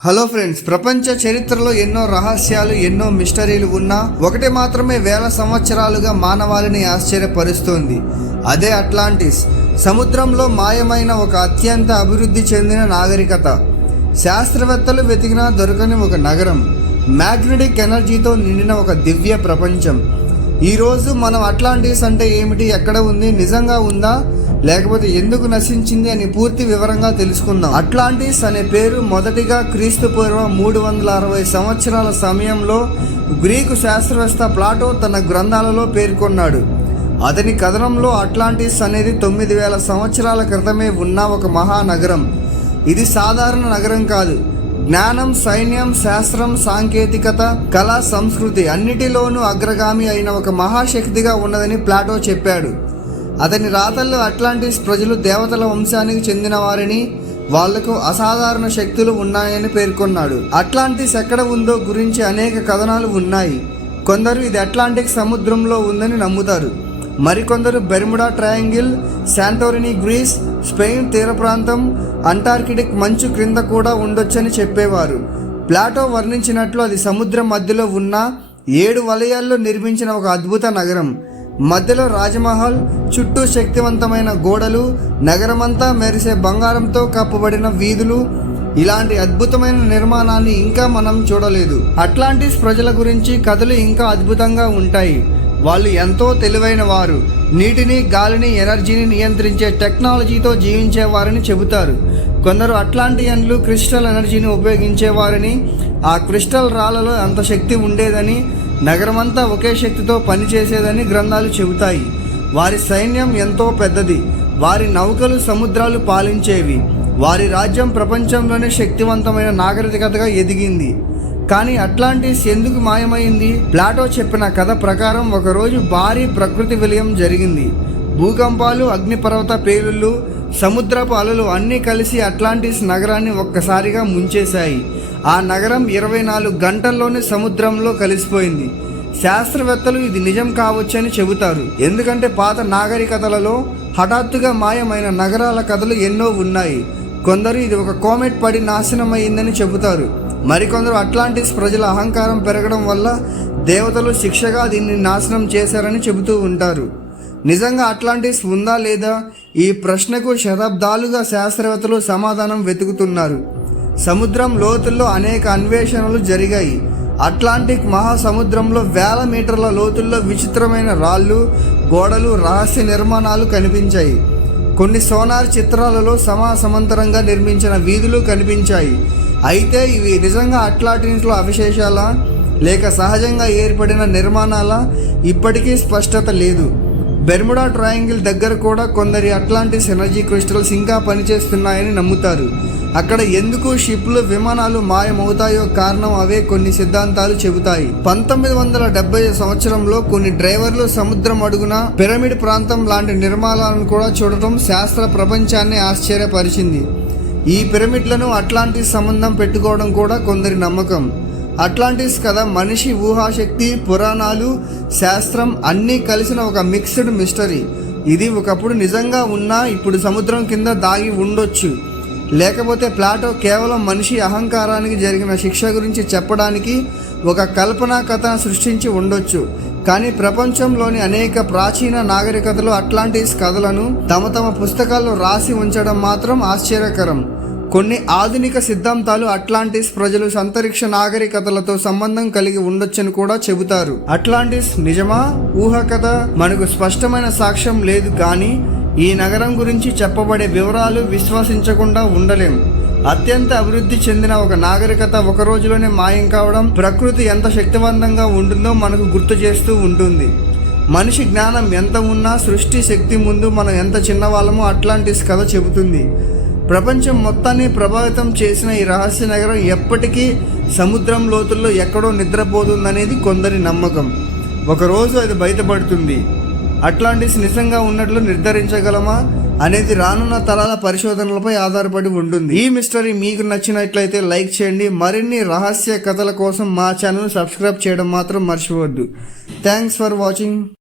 Hello friends, ప్రపంచ చరిత్రలో ఎన్నో రహస్యాలు, ఎన్నో మిస్టరీలు ఉన్నా ఒకటి మాత్రమే వేల సంవత్సరాలుగా మానవాళిని ఆశ్చర్యపరుస్తోంది. అదే అట్లాంటిస్. సముద్రంలో మాయమైన ఒక అత్యంత అభివృద్ధి చెందిన నాగరికత. శాస్త్రవేత్తలు వెతికినా దొరకని ఒక నగరం. మ్యాగ్నెటిక్ ఎనర్జీతో నిండిన ఒక దివ్య ప్రపంచం. ఈరోజు మనం అట్లాంటిస్ అంటే ఏమిటి, ఎక్కడ ఉంది, నిజంగా ఉందా, లేకపోతే ఎందుకు నశించింది అని పూర్తి వివరంగా తెలుసుకుందాం. అట్లాంటిస్ అనే పేరు మొదటిగా క్రీస్తుపూర్వం 360 సంవత్సరాల సమయంలో గ్రీకు శాస్త్రవేత్త ప్లాటో తన గ్రంథాలలో పేర్కొన్నాడు. అతని కథనంలో అట్లాంటిస్ అనేది 9000 సంవత్సరాల క్రితమే ఉన్న ఒక మహానగరం. ఇది సాధారణ నగరం కాదు. జ్ఞానం, సైన్యం, శాస్త్రం, సాంకేతికత, కళ, సంస్కృతి అన్నిటిలోనూ అగ్రగామి అయిన ఒక మహాశక్తిగా ఉన్నదని ప్లాటో చెప్పాడు. అతని రాతల్లో అట్లాంటిస్ ప్రజలు దేవతల వంశానికి చెందిన వారిని, వాళ్లకు అసాధారణ శక్తులు ఉన్నాయని పేర్కొన్నాడు. అట్లాంటిస్ ఎక్కడ ఉందో గురించి అనేక కథనాలు ఉన్నాయి. కొందరు ఇది అట్లాంటిక్ సముద్రంలో ఉందని నమ్ముతారు. మరికొందరు Bermuda triangle, Santorini Greece, Spain తీర ప్రాంతం, అంటార్కిటిక్ మంచు క్రింద కూడా ఉండొచ్చని చెప్పేవారు. ప్లాటో వర్ణించినట్లు అది సముద్రం మధ్యలో ఉన్న 7 వలయాల్లో నిర్మించిన ఒక అద్భుత నగరం. మధ్యలో రాజమహల్, చుట్టూ శక్తివంతమైన గోడలు, నగరమంతా మెరిసే బంగారంతో కప్పబడిన వీధులు. ఇలాంటి అద్భుతమైన నిర్మాణాన్ని ఇంకా మనం చూడలేదు. అట్లాంటిస్ ప్రజల గురించి కథలు ఇంకా అద్భుతంగా ఉంటాయి. వాళ్ళు ఎంతో తెలివైన వారు. నీటిని, గాలిని, ఎనర్జీని నియంత్రించే టెక్నాలజీతో జీవించేవారని చెబుతారు. కొందరు అట్లాంటియన్లు క్రిస్టల్ ఎనర్జీని ఉపయోగించేవారని, ఆ క్రిస్టల్ రాళ్లలో అంత శక్తి ఉండేదని, నగరమంతా ఒకే శక్తితో పనిచేసేదని గ్రంథాలు చెబుతాయి. వారి సైన్యం ఎంతో పెద్దది. వారి నౌకలు సముద్రాలు పాలించేవి. వారి రాజ్యం ప్రపంచంలోనే శక్తివంతమైన నాగరికతగా ఎదిగింది. కానీ అట్లాంటిస్ ఎందుకు మాయమైంది? ప్లాటో చెప్పిన కథ ప్రకారం ఒకరోజు భారీ ప్రకృతి విలయం జరిగింది. భూకంపాలు, అగ్నిపర్వత పేలుళ్ళు, సముద్రపు అలలు అన్నీ కలిసి అట్లాంటిస్ నగరాన్ని ఒక్కసారిగా ముంచేశాయి. ఆ నగరం 24 గంటల్లోనే సముద్రంలో కలిసిపోయింది. శాస్త్రవేత్తలు ఇది నిజం కావచ్చని చెబుతారు. ఎందుకంటే పాత నాగరికతలలో హఠాత్తుగా మాయమైన నగరాల కథలు ఎన్నో ఉన్నాయి. కొందరు ఇది ఒక కోమెట్ పడి నాశనమైందని చెబుతారు. మరికొందరు అట్లాంటిస్ ప్రజల అహంకారం పెరగడం వల్ల దేవతలు శిక్షగా దీన్ని నాశనం చేశారని చెబుతూ ఉంటారు. నిజంగా అట్లాంటిస్ ఉందా లేదా? ఈ ప్రశ్నకు శతాబ్దాలుగా శాస్త్రవేత్తలు సమాధానం వెతుకుతున్నారు. సముద్రం లోతుల్లో అనేక అన్వేషణలు జరిగాయి. అట్లాంటిక్ మహాసముద్రంలో వేల మీటర్ల లోతుల్లో విచిత్రమైన రాళ్ళు, గోడలు, రహస్య నిర్మాణాలు కనిపించాయి. కొన్ని సోనార్ చిత్రాలలో సమాంతరంగా నిర్మించిన వీధులు కనిపించాయి. అయితే ఇవి నిజంగా అట్లాంటిస్లో అవశేషాలా, లేక సహజంగా ఏర్పడిన నిర్మాణాలా? ఇప్పటికీ స్పష్టత లేదు. బెర్ముడా ట్రయాంగిల్ దగ్గర కూడా కొందరి అట్లాంటిస్ ఎనర్జీ క్రిస్టల్స్ ఇంకా పనిచేస్తున్నాయని నమ్ముతారు. అక్కడ ఎందుకు షిప్లు, విమానాలు మాయమవుతాయో కారణం అవే కొన్ని సిద్ధాంతాలు చెబుతాయి. 1970 సంవత్సరంలో కొన్ని డ్రైవర్లు సముద్రం అడుగున పిరమిడ్ ప్రాంతం లాంటి నిర్మాణాలను కూడా చూడటం శాస్త్ర ప్రపంచాన్ని ఆశ్చర్యపరిచింది. ఈ పిరమిడ్లను అట్లాంటిస్ సంబంధం పెట్టుకోవడం కూడా కొందరి నమ్మకం. అట్లాంటిస్ కథ మనిషి ఊహాశక్తి, పురాణాలు, శాస్త్రం అన్నీ కలిసిన ఒక మిక్స్డ్ మిస్టరీ. ఇది ఒకప్పుడు నిజంగా ఉన్నా ఇప్పుడు సముద్రం కింద దాగి ఉండొచ్చు. లేకపోతే ప్లాటో కేవలం మనిషి అహంకారానికి జరిగిన శిక్ష గురించి చెప్పడానికి ఒక కల్పనా కథను సృష్టించి ఉండొచ్చు. కానీ ప్రపంచంలోని అనేక ప్రాచీన నాగరికతలు అట్లాంటిస్ కథలను తమ పుస్తకాల్లో రాసి ఉంచడం మాత్రం ఆశ్చర్యకరం. కొన్ని ఆధునిక సిద్ధాంతాలు అట్లాంటిస్ ప్రజలు అంతరిక్ష నాగరికతలతో సంబంధం కలిగి ఉండొచ్చని కూడా చెబుతారు. అట్లాంటిస్ నిజమా, ఊహ కథ? మనకు స్పష్టమైన సాక్ష్యం లేదు. కానీ ఈ నగరం గురించి చెప్పబడే వివరాలు విశ్వసించకుండా ఉండలేం. అత్యంత అభివృద్ధి చెందిన ఒక నాగరికత ఒక రోజులోనే మాయం కావడం ప్రకృతి ఎంత శక్తివంతంగా ఉంటుందో మనకు గుర్తు చేస్తూ ఉంటుంది. మనిషి జ్ఞానం ఎంత ఉన్నా సృష్టి శక్తి ముందు మనం ఎంత చిన్నవాళ్ళమో అట్లాంటిస్ కథ చెబుతుంది. ప్రపంచం మొత్తాన్ని ప్రభావితం చేసిన ఈ రహస్య నగరం ఎప్పటికీ సముద్రం లోతుల్లో ఎక్కడో నిద్రపోతుందనేది కొందరి నమ్మకం. ఒకరోజు అది బయటపడుతుంది. అట్లాంటిస్ నిజంగా ఉన్నట్లు నిర్ధారించగలమా అనేది రానున్న తరాల పరిశోధనలపై ఆధారపడి ఉంటుంది. ఈ మిస్టరీ మీకు నచ్చినట్లయితే లైక్ చేయండి. మరిన్ని రహస్య కథల కోసం మా ఛానల్ సబ్స్క్రైబ్ చేయడం మాత్రం మర్చిపోవద్దు. Thanks for watching.